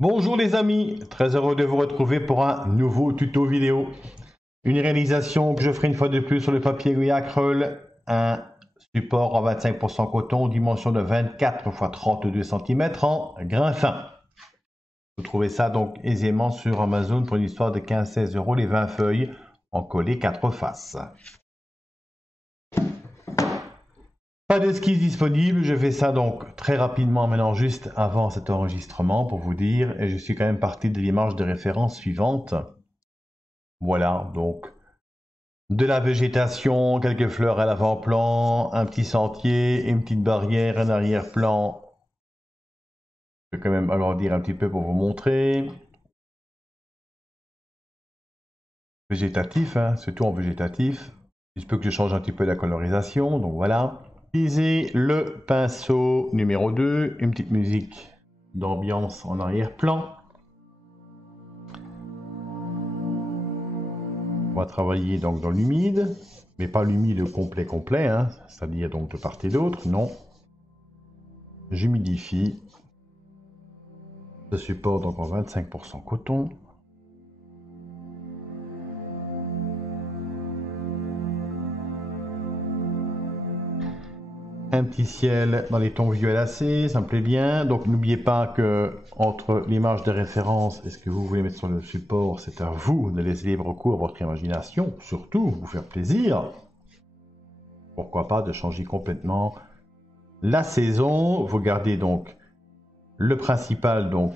Bonjour les amis, très heureux de vous retrouver pour un nouveau tuto vidéo. Une réalisation que je ferai une fois de plus sur le papier aiguille acryle, un support en 25% coton, dimension de 24 x 32 cm en grain fin. Vous trouvez ça donc aisément sur Amazon pour une histoire de 15-16 euros les 20 feuilles en collé 4 faces. Pas d'esquisse disponible, je fais ça donc très rapidement maintenant juste avant cet enregistrement pour vous dire, et je suis quand même parti de l'image de référence suivante. Voilà, donc de la végétation, quelques fleurs à l'avant-plan, un petit sentier, une petite barrière, un arrière-plan. Je vais quand même agrandir un petit peu pour vous montrer. Végétatif, hein, c'est tout en végétatif. Il se peut que je change un petit peu la colorisation, donc voilà. Utilisez le pinceau numéro 2, une petite musique d'ambiance en arrière-plan. On va travailler donc dans l'humide, mais pas l'humide complet, hein, c'est-à-dire donc de part et d'autre, non. J'humidifie ce support donc en 25% coton. Un petit ciel dans les tons violacés, ça me plaît bien. Donc n'oubliez pas que entre l'image de référence et ce que vous voulez mettre sur le support, c'est à vous de laisser libre cours à votre imagination, surtout vous faire plaisir. Pourquoi pas de changer complètement la saison. Vous gardez donc le principal donc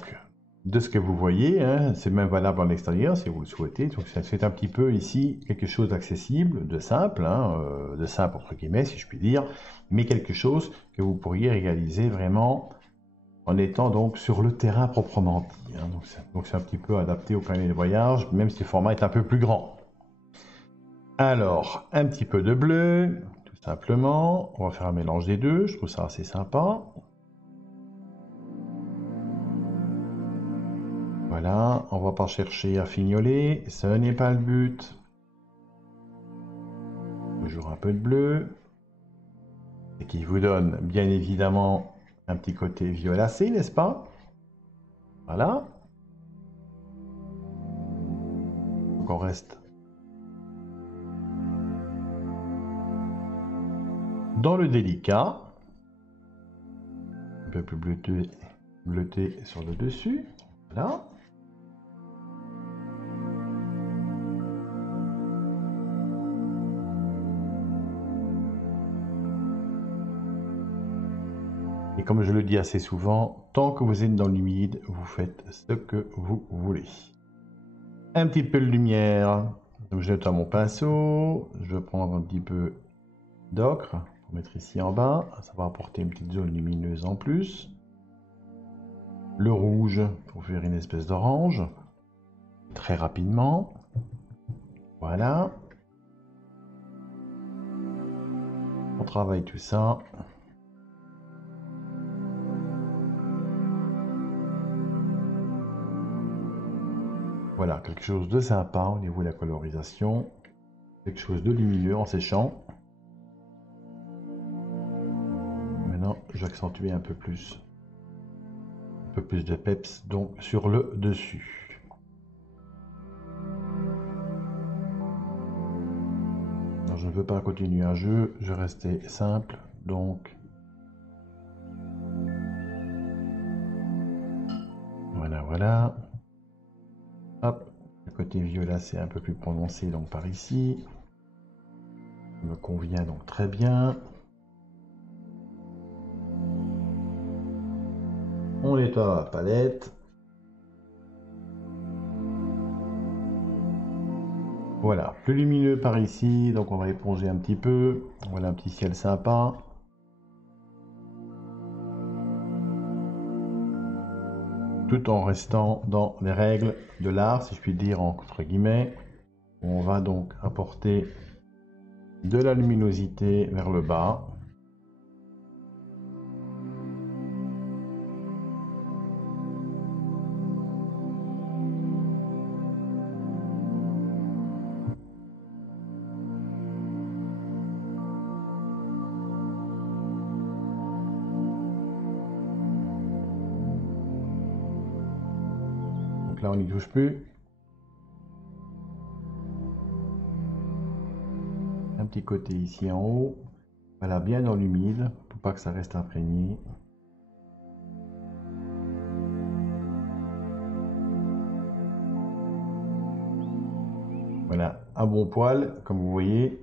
de ce que vous voyez, hein. C'est même valable en extérieur si vous le souhaitez. Donc c'est un petit peu ici quelque chose d'accessible, de simple, hein, de simple entre guillemets si je puis dire, mais quelque chose que vous pourriez réaliser vraiment en étant donc sur le terrain proprement dit, hein. Donc c'est un petit peu adapté au carnet de voyage, même si le format est un peu plus grand. Alors, un petit peu de bleu, tout simplement. On va faire un mélange des deux, je trouve ça assez sympa. Voilà, on va pas chercher à fignoler, ce n'est pas le but. Toujours un peu de bleu. Et qui vous donne bien évidemment un petit côté violacé, n'est-ce pas? Voilà. Donc on reste dans le délicat. Un peu plus bleuté sur le dessus. Voilà. Et comme je le dis assez souvent, tant que vous êtes dans l'humide, vous faites ce que vous voulez. Un petit peu de lumière. Donc je jette à mon pinceau. Je vais prendre un petit peu d'ocre pour mettre ici en bas. Ça va apporter une petite zone lumineuse en plus. Le rouge pour faire une espèce d'orange. Très rapidement. Voilà. On travaille tout ça. Voilà, quelque chose de sympa au niveau de la colorisation. Quelque chose de lumineux en séchant. Maintenant, je vais accentuer un peu plus de peps donc sur le dessus. Alors, je ne veux pas continuer un jeu, je vais rester simple, donc voilà. Hop, le côté violet c'est un peu plus prononcé donc par ici. Ça me convient donc très bien. On nettoie la palette. Voilà, plus lumineux par ici, donc on va éponger un petit peu. Voilà un petit ciel sympa. Tout en restant dans les règles de l'art, si je puis dire entre guillemets. On va donc apporter de la luminosité vers le bas. Donc là, on n'y touche plus. Un petit côté ici en haut. Voilà, bien dans l'humide, pour pas que ça reste imprégné. Voilà, un bon poil, comme vous voyez,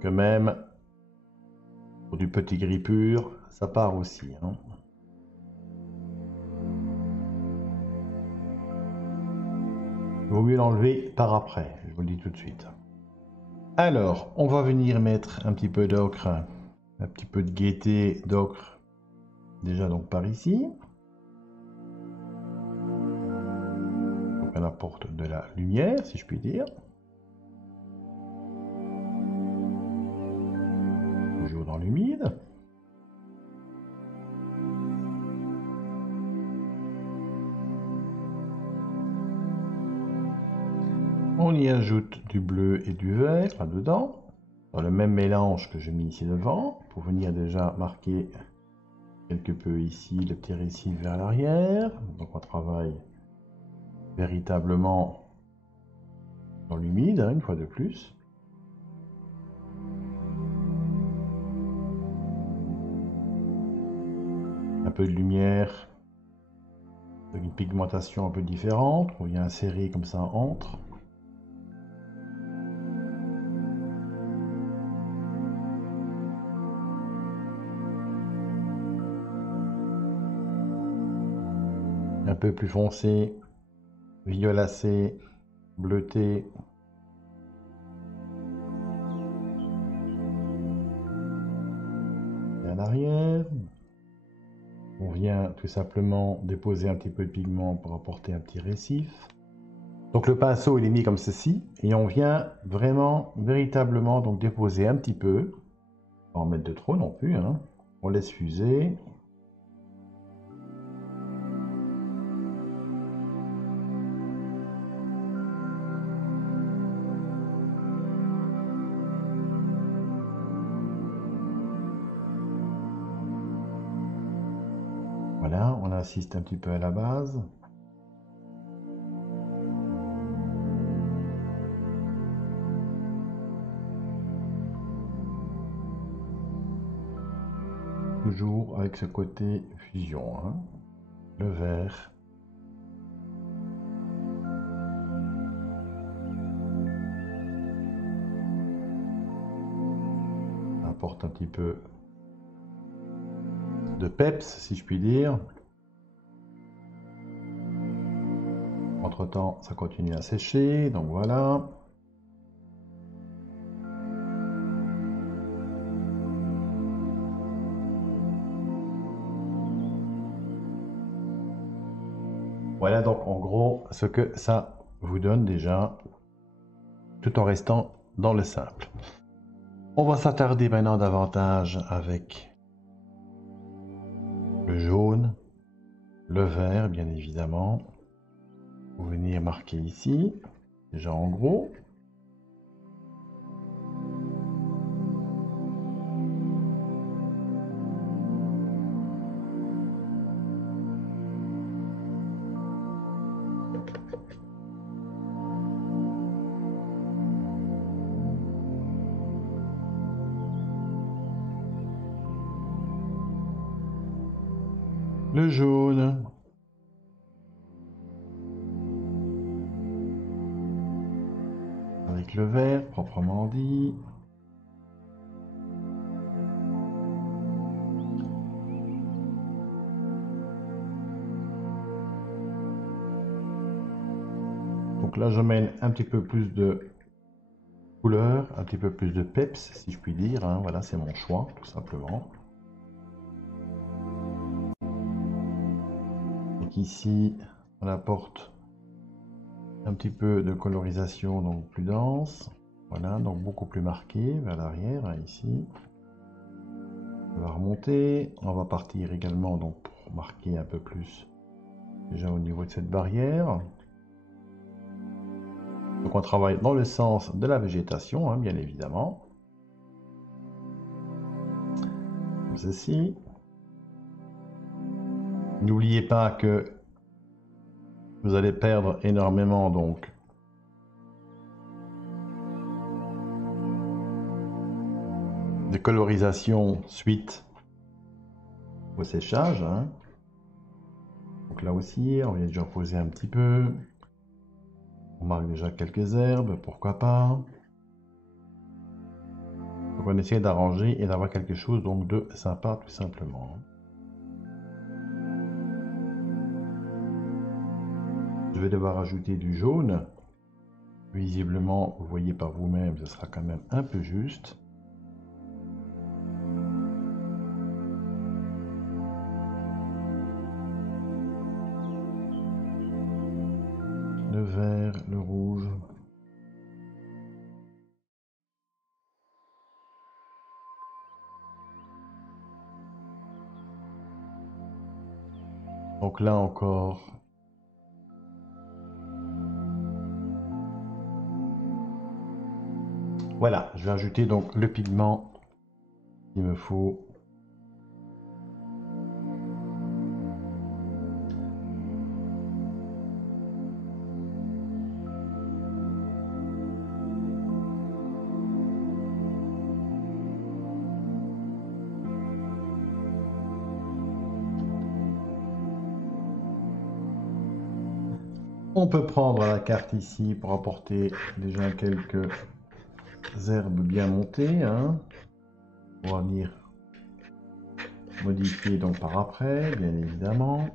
que même pour du petit gris pur, ça part aussi. Hein. Il vaut mieux l'enlever par après, je vous le dis tout de suite. Alors, on va venir mettre un petit peu d'ocre, un petit peu de gaieté d'ocre, déjà donc par ici. Donc elle apporte de la lumière, si je puis dire. Toujours dans l'humide. On y ajoute du bleu et du vert là-dedans, dans le même mélange que j'ai mis ici devant, pour venir déjà marquer quelque peu ici le petit récif vers l'arrière. Donc on travaille véritablement dans l'humide, hein, une fois de plus. Un peu de lumière, avec une pigmentation un peu différente, on vient insérer comme ça entre. Un peu plus foncé, violacé, bleuté. Et à l'arrière, on vient tout simplement déposer un petit peu de pigment pour apporter un petit récif. Donc le pinceau il est mis comme ceci et on vient vraiment véritablement donc déposer un petit peu, pas en mettre de trop non plus, hein. On laisse fuser. Voilà, on assiste un petit peu à la base. Toujours avec ce côté fusion, hein. Le vert. Ça apporte un petit peu de peps, si je puis dire. Entre temps, ça continue à sécher, donc voilà. Voilà donc en gros ce que ça vous donne déjà, tout en restant dans le simple. On va s'attarder maintenant davantage avec le jaune, le vert bien évidemment. Vous venir marquer ici, déjà en gros. Le jaune. Avec le vert proprement dit. Donc là je mène un petit peu plus de couleur, un petit peu plus de peps si je puis dire, hein. Voilà c'est mon choix tout simplement. Donc ici on apporte un petit peu de colorisation donc plus dense. Voilà, donc beaucoup plus marqué vers l'arrière, hein, ici. On va remonter, on va partir également donc pour marquer un peu plus déjà au niveau de cette barrière. Donc on travaille dans le sens de la végétation, hein, bien évidemment. Comme ceci. N'oubliez pas que vous allez perdre énormément donc de colorisation suite au séchage. Hein. Donc là aussi, on vient déjà reposer un petit peu. On marque déjà quelques herbes, pourquoi pas. Donc on essaie d'arranger et d'avoir quelque chose donc de sympa tout simplement. Je vais devoir ajouter du jaune. Visiblement, vous voyez par vous-même, ce sera quand même un peu juste. Le vert, le rouge. Donc là encore, voilà, je vais ajouter donc le pigment qu'il me faut. On peut prendre la carte ici pour apporter déjà quelques herbes bien montées. Hein. On va venir modifier donc par après, bien évidemment.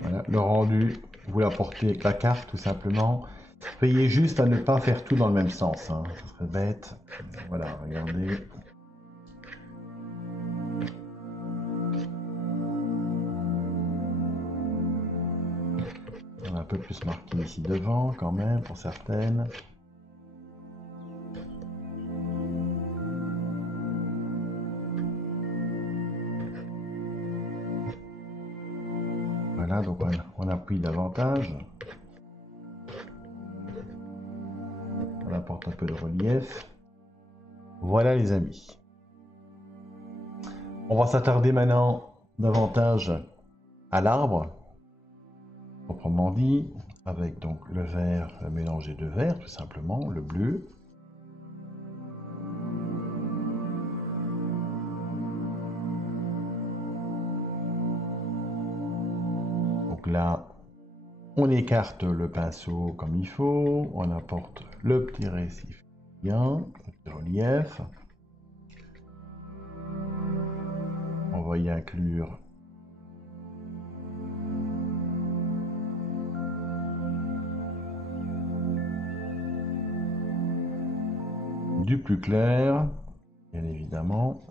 Voilà, le rendu, vous l'apportez avec la carte tout simplement. Veillez juste à ne pas faire tout dans le même sens, hein. Ça serait bête. Voilà, regardez. On a un peu plus marqué ici devant quand même pour certaines. Voilà, donc on appuie davantage. On apporte un peu de relief. Voilà les amis. On va s'attarder maintenant davantage à l'arbre, proprement dit, avec donc le vert mélangé de vert, tout simplement, le bleu. Donc là, on écarte le pinceau comme il faut, on apporte le petit récipient, le petit relief. On va y inclure du plus clair, bien évidemment.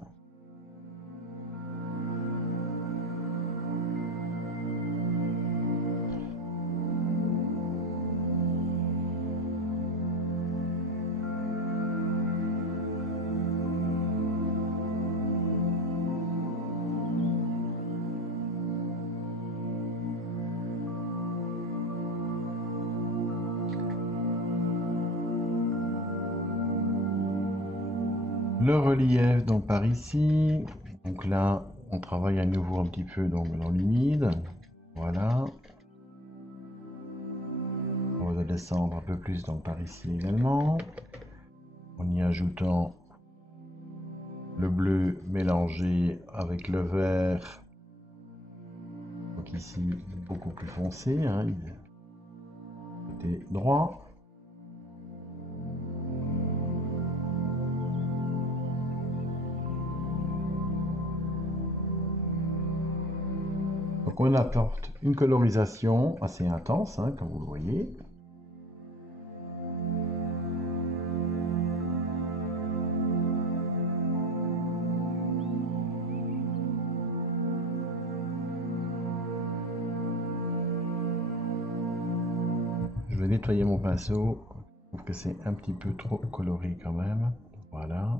Le relief donc par ici, donc là on travaille à nouveau un petit peu donc dans l'humide, voilà. On va descendre un peu plus donc par ici également, en y ajoutant le bleu mélangé avec le vert, donc ici beaucoup plus foncé, hein, côté droit. Donc on apporte une colorisation assez intense, hein, comme vous le voyez. nettoyer mon pinceau. Je trouve que c'est un petit peu trop coloré quand même. Voilà.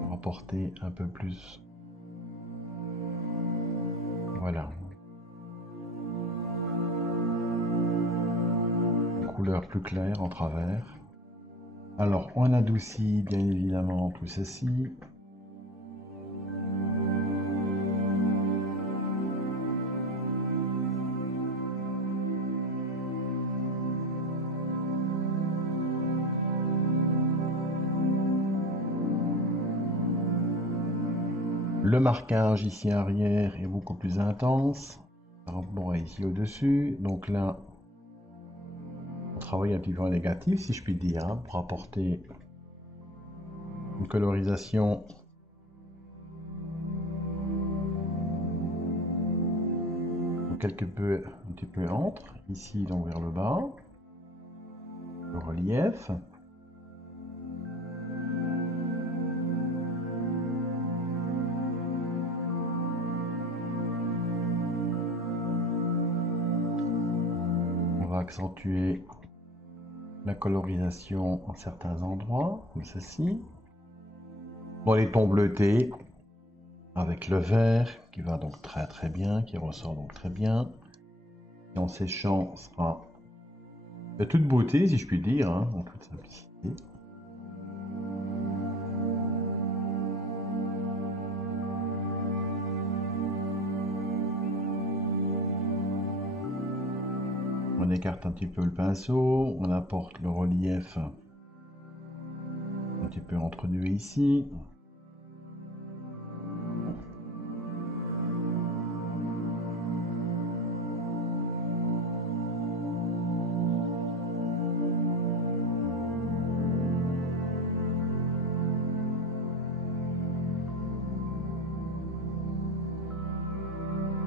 Pour apporter un peu plus. Voilà. Une couleur plus claire en travers. Alors, on adoucit bien évidemment tout ceci. Le marquage ici arrière est beaucoup plus intense par rapport à ici au-dessus. Donc là, on travaille un petit peu en négatif, si je puis dire, hein, pour apporter une colorisation quelque peu, un petit peu entre, ici donc vers le bas, le relief. On va accentuer la colorisation en certains endroits, comme ceci. Bon, les tons bleutés, avec le vert, qui va donc très bien, qui ressort donc très bien. Et en séchant, sera de toute beauté, si je puis dire, hein, en toute simplicité. On écarte un petit peu le pinceau, on apporte le relief un petit peu entre deux ici.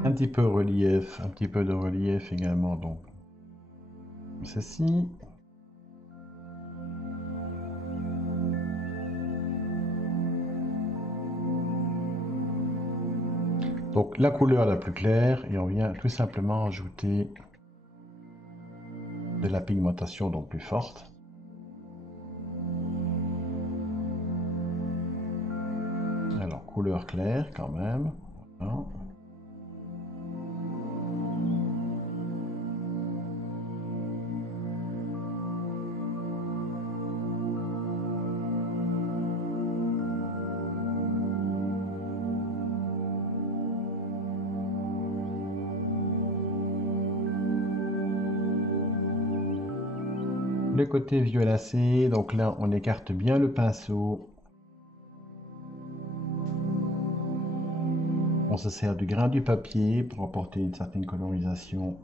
Un petit peu relief, un petit peu de relief également, donc ceci. Donc la couleur la plus claire et on vient tout simplement ajouter de la pigmentation donc plus forte. Alors couleur claire quand même. Voilà. Le côté violacé, donc là on écarte bien le pinceau. On se sert du grain du papier pour apporter une certaine colorisation.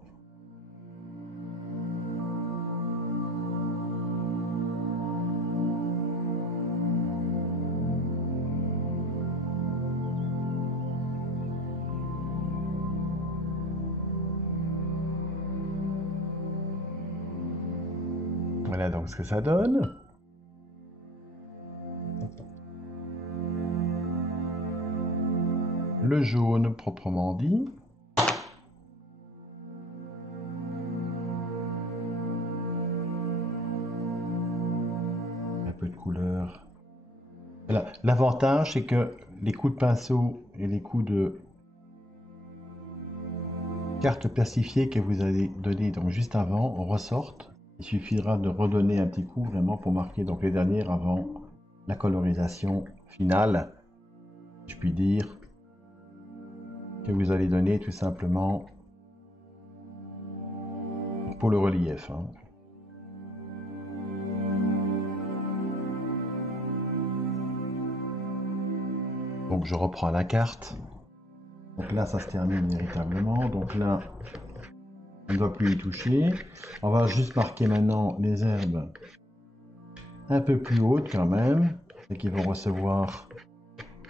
Voilà donc ce que ça donne. Le jaune proprement dit. Un peu de couleur. Voilà. L'avantage c'est que les coups de pinceau et les coups de carte plastifiée que vous avez donné donc juste avant ressortent. Il suffira de redonner un petit coup vraiment pour marquer donc les dernières avant la colorisation finale, je puis dire, que vous allez donner tout simplement pour le relief. Hein. Donc je reprends la carte. Donc là ça se termine véritablement. Donc là on ne doit plus y toucher. On va juste marquer maintenant les herbes un peu plus hautes quand même, et qui vont recevoir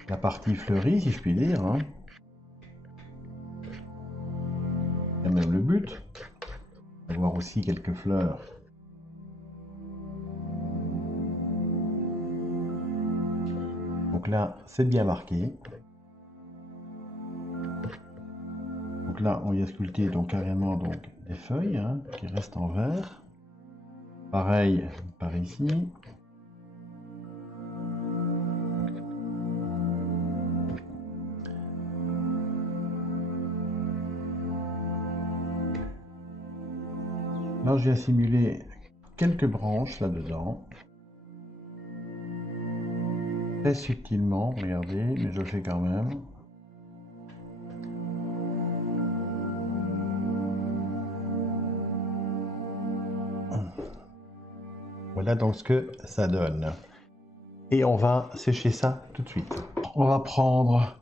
la partie fleurie si je puis dire. Hein. C'est même le but. Avoir aussi quelques fleurs. Donc là, c'est bien marqué. Donc là, on y a sculpté donc carrément donc des feuilles hein, qui restent en verre. Pareil par ici. Là, j'ai simulé quelques branches là-dedans. Très subtilement, regardez, mais je le fais quand même. Voilà donc ce que ça donne. Et on va sécher ça tout de suite. On va prendre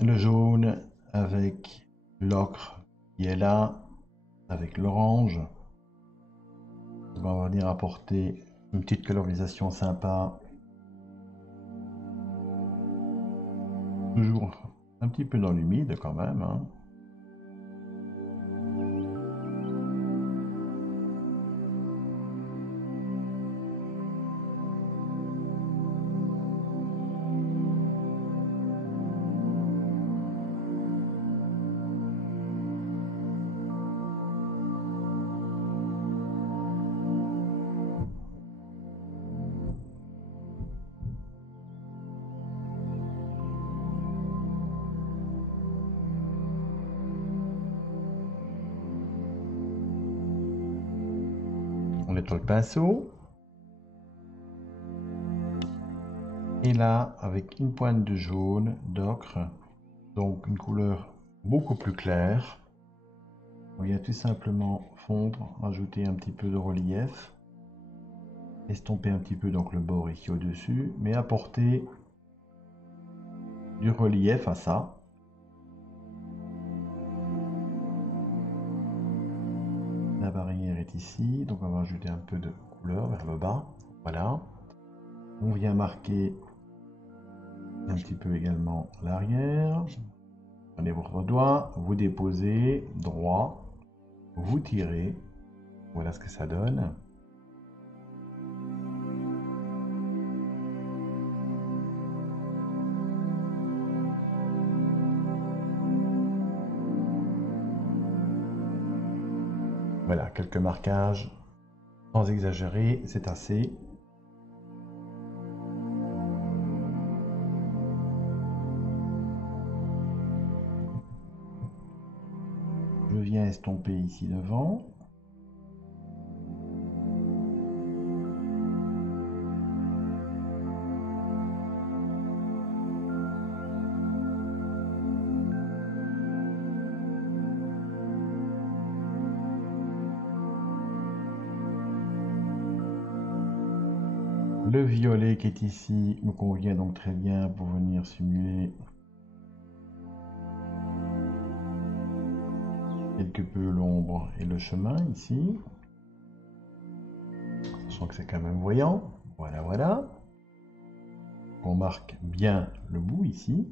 le jaune avec l'ocre qui est là, avec l'orange. On va venir apporter une petite colorisation sympa. Toujours un petit peu dans l'humide quand même. Hein. On nettoie le pinceau. Et là, avec une pointe de jaune, d'ocre, donc une couleur beaucoup plus claire, on vient tout simplement fondre, ajouter un petit peu de relief, estomper un petit peu donc le bord ici au-dessus, mais apporter du relief à ça. La barrière est ici, donc on va ajouter un peu de couleur vers le bas. Voilà. On vient marquer un petit peu également l'arrière. Prenez votre doigt, vous déposez droit, vous tirez. Voilà ce que ça donne. Voilà, quelques marquages, sans exagérer, c'est assez. Je viens estomper ici devant. Le violet qui est ici me convient donc très bien pour venir simuler quelque peu l'ombre et le chemin ici. Sachant que c'est quand même voyant. Voilà, voilà. On marque bien le bout ici.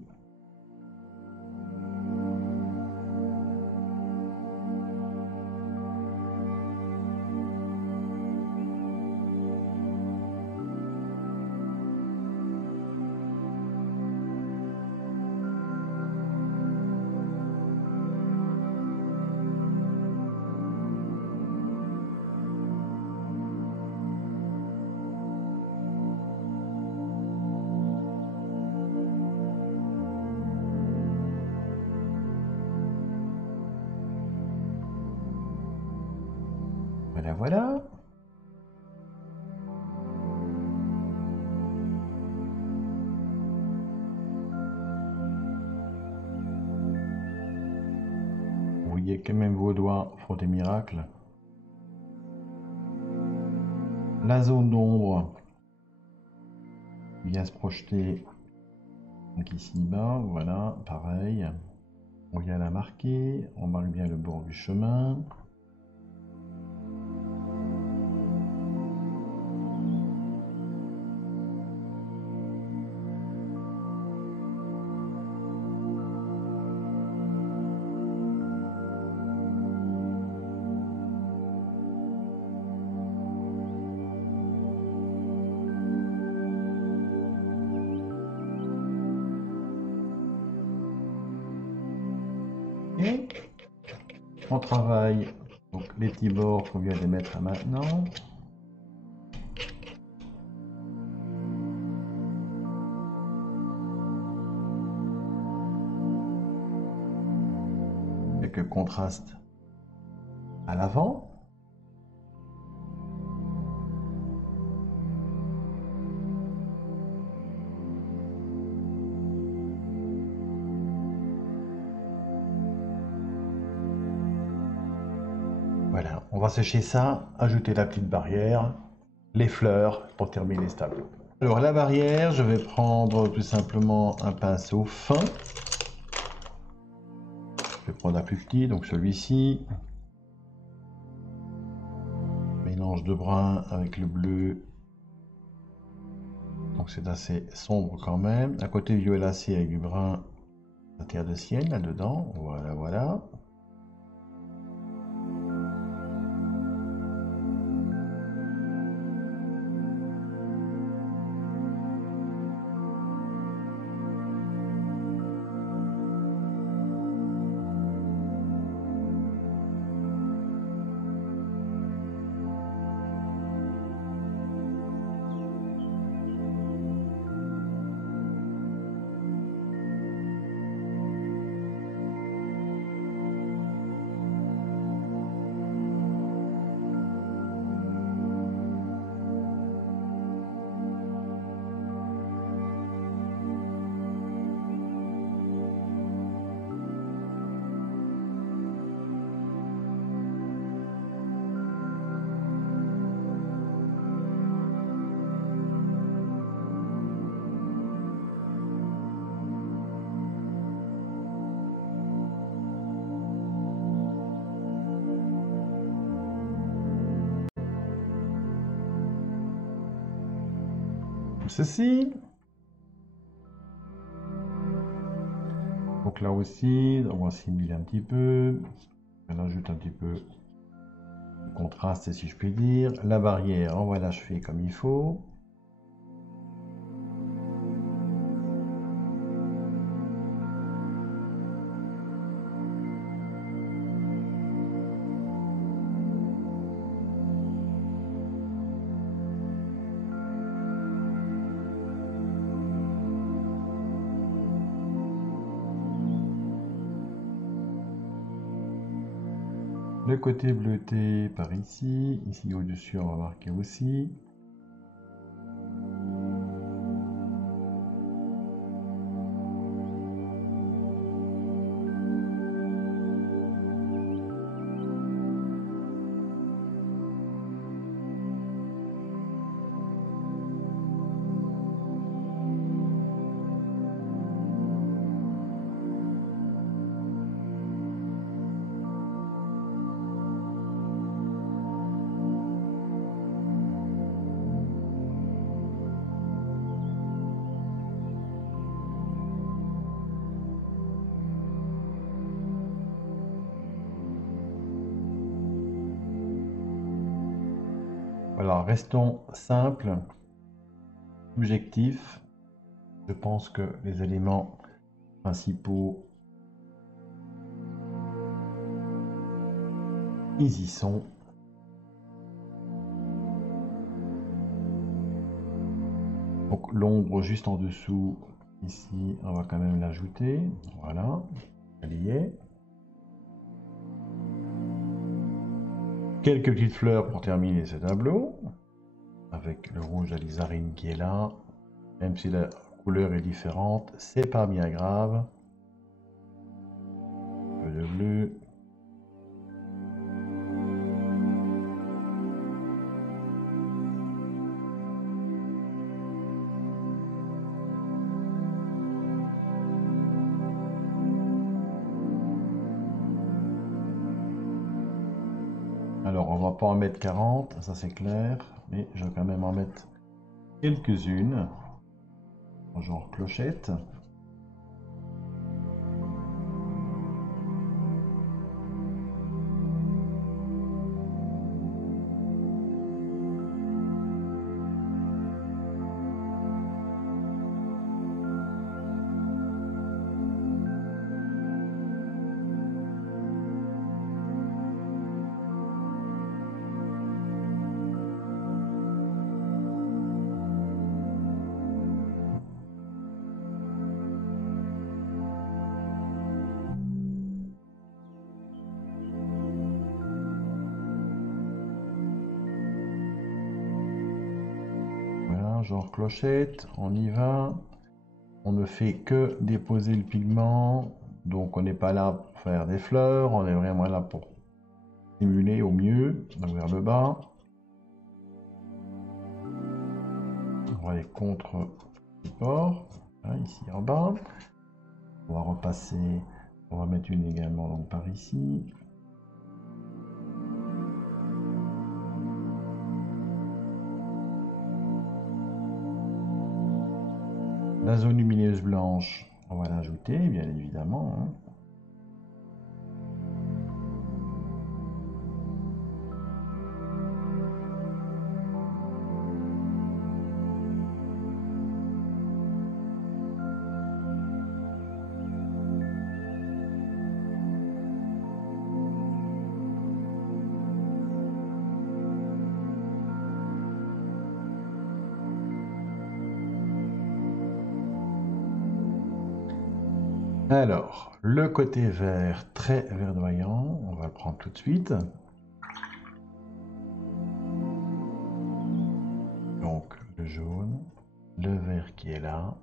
Voilà, voilà. Vous voyez quand même vos doigts font des miracles. La zone d'ombre vient se projeter donc ici bas, voilà, pareil. On vient la marquer, on marque bien le bord du chemin. Et on travaille donc les petits bords qu'on vient de mettre maintenant. Quelques contrastes à l'avant. Voilà, on va sécher ça, ajouter la petite barrière, les fleurs pour terminer ce tableau. Alors la barrière, je vais prendre tout simplement un pinceau fin. Je vais prendre un plus petit, donc celui-ci. Mélange de brun avec le bleu. Donc c'est assez sombre quand même. À côté violacé avec du brun de terre de sienne là-dedans. Voilà, voilà. Ceci. Donc là aussi, on va simuler un petit peu. On ajoute un petit peu de contraste, si je puis dire. La barrière, on va l'achever comme il faut. Le côté bleuté par ici. Ici au-dessus, on va marquer aussi. Voilà, restons simples, objectifs. Je pense que les éléments principaux, ils y sont. Donc l'ombre juste en dessous, ici, on va quand même l'ajouter. Voilà, elle y est. Quelques petites fleurs pour terminer ce tableau. Avec le rouge alizarine qui est là. Même si la couleur est différente, c'est pas bien grave. Un peu de bleu. Alors, on va pas en mettre 40, ça c'est clair, mais je vais quand même en mettre quelques-unes, genre clochette. hein, genre clochette, on y va. On ne fait que déposer le pigment, donc on n'est pas là pour faire des fleurs, on est vraiment là pour simuler au mieux, donc vers le bas. On va aller contre le support, hein, ici en bas. On va repasser, on va mettre une également donc par ici. La zone lumineuse blanche, on va l'ajouter bien évidemment. Hein. Alors, le côté vert très verdoyant, on va le prendre tout de suite. Donc, le jaune, le vert qui est là.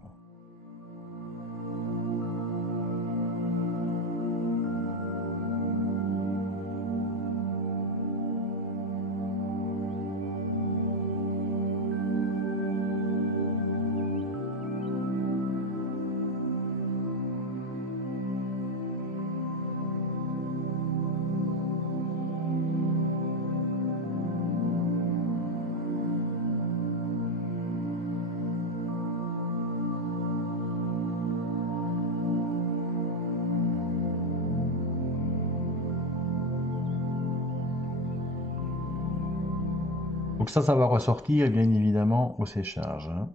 Donc ça va ressortir bien évidemment au séchage. Hein.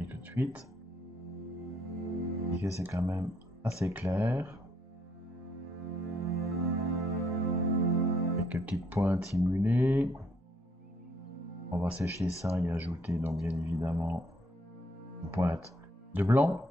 Et tout de suite. C'est quand même assez clair. Quelques petites pointes simulées. On va sécher ça et ajouter donc bien évidemment une pointe de blanc.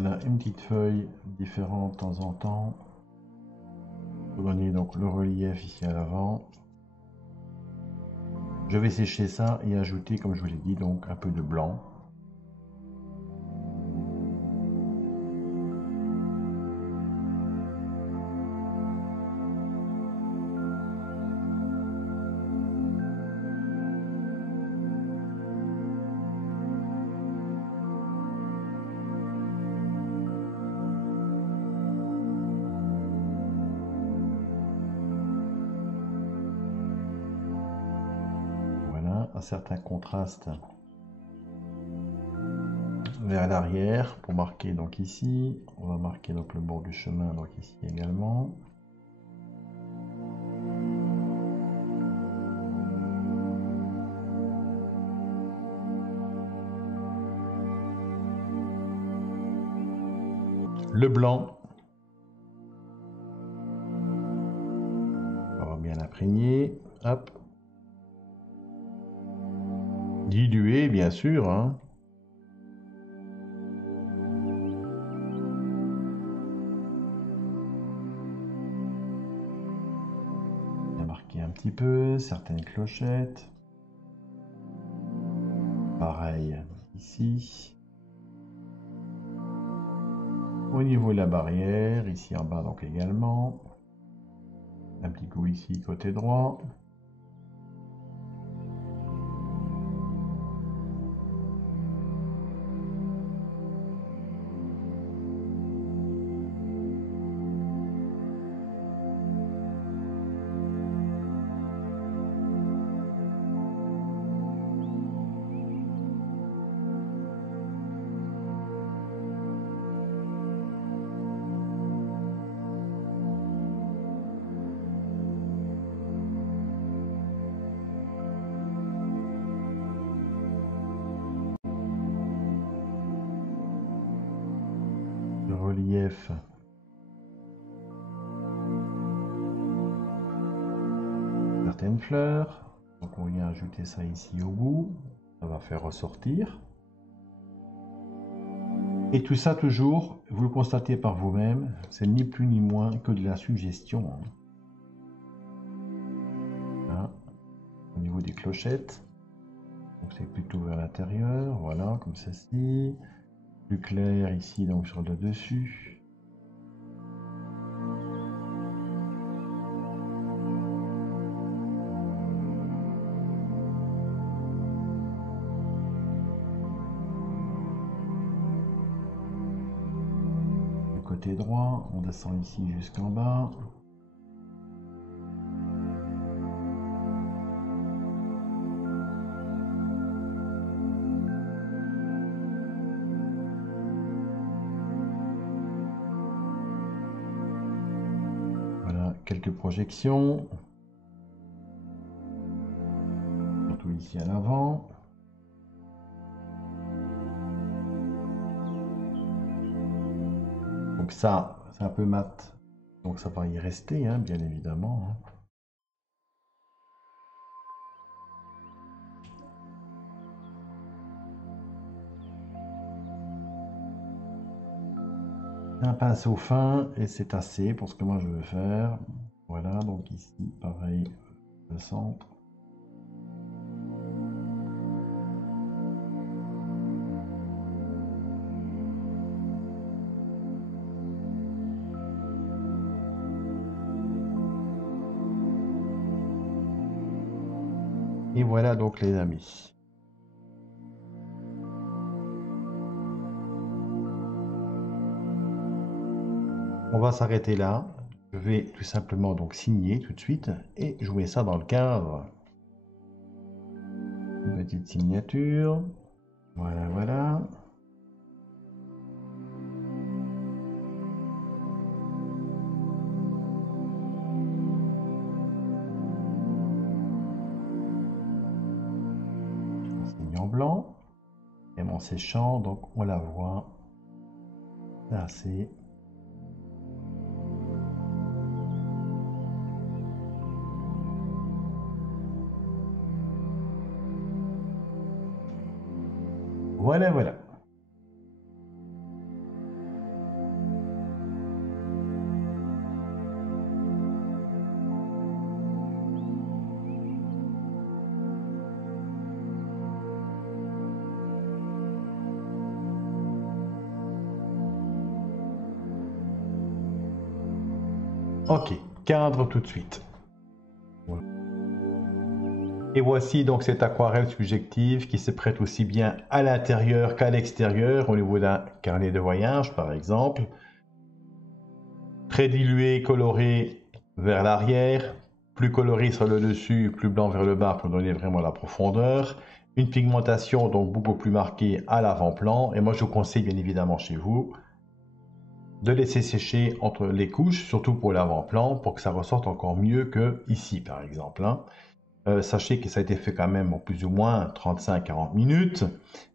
On a une petite feuille différente de temps en temps pour donner donc le relief ici à l'avant. Je vais sécher ça et ajouter, comme je vous l'ai dit, donc un peu de blanc. Un certain contraste vers l'arrière pour marquer donc ici. On va marquer donc le bord du chemin donc ici également. Le blanc. On va bien l'imprégner. Hop. Diluer bien sûr. Hein. On va marquer un petit peu certaines clochettes. Pareil ici. Au niveau de la barrière, ici en bas donc également. Un petit coup ici côté droit. relief. Certaines fleurs. Donc on vient ajouter ça ici au bout. Ça va faire ressortir. Et tout ça toujours, vous le constatez par vous-même, c'est ni plus ni moins que de la suggestion. Là, au niveau des clochettes, donc c'est plutôt vers l'intérieur, voilà, comme ceci. Plus clair ici, donc sur le dessus. Côté droit, on descend ici jusqu'en bas. Voilà, quelques projections. Surtout ici à l'avant. Donc ça, c'est un peu mat, donc ça va y rester, hein, bien évidemment. Un pinceau fin, et c'est assez pour ce que moi je veux faire. Voilà, donc ici, pareil, le centre. Et voilà donc les amis. On va s'arrêter là. Je vais tout simplement donc signer tout de suite et jouer ça dans le cadre. Une petite signature. Voilà, voilà. En blanc et mon séchant, donc on la voit. C'est assez. Voilà, voilà. Ok, cadre tout de suite. Voilà. Et voici donc cette aquarelle subjective qui se prête aussi bien à l'intérieur qu'à l'extérieur au niveau d'un carnet de voyage par exemple. Très dilué, coloré vers l'arrière, plus coloré sur le dessus, plus blanc vers le bas pour donner vraiment la profondeur. Une pigmentation donc beaucoup plus marquée à l'avant-plan. Et moi je vous conseille bien évidemment chez vous de laisser sécher entre les couches, surtout pour l'avant-plan, pour que ça ressorte encore mieux que ici par exemple. Sachez que ça a été fait quand même en plus ou moins 35-40 minutes.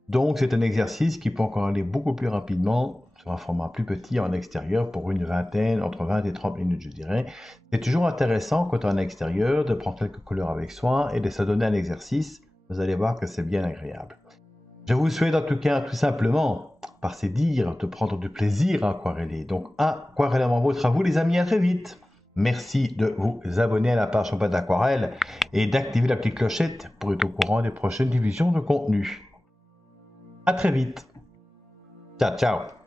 Donc c'est un exercice qui peut encore aller beaucoup plus rapidement sur un format plus petit en extérieur pour une vingtaine, entre 20 et 30 minutes je dirais. C'est toujours intéressant quand on est en extérieur de prendre quelques couleurs avec soi et de se donner un exercice. Vous allez voir que c'est bien agréable. Je vous souhaite en tout cas tout simplement, par ces dires, de prendre du plaisir à aquareller. Donc aquarellement vôtre à vous les amis, à très vite. Merci de vous abonner à la page Champagne d'Aquarelle et d'activer la petite clochette pour être au courant des prochaines diffusions de contenu. À très vite. Ciao, ciao.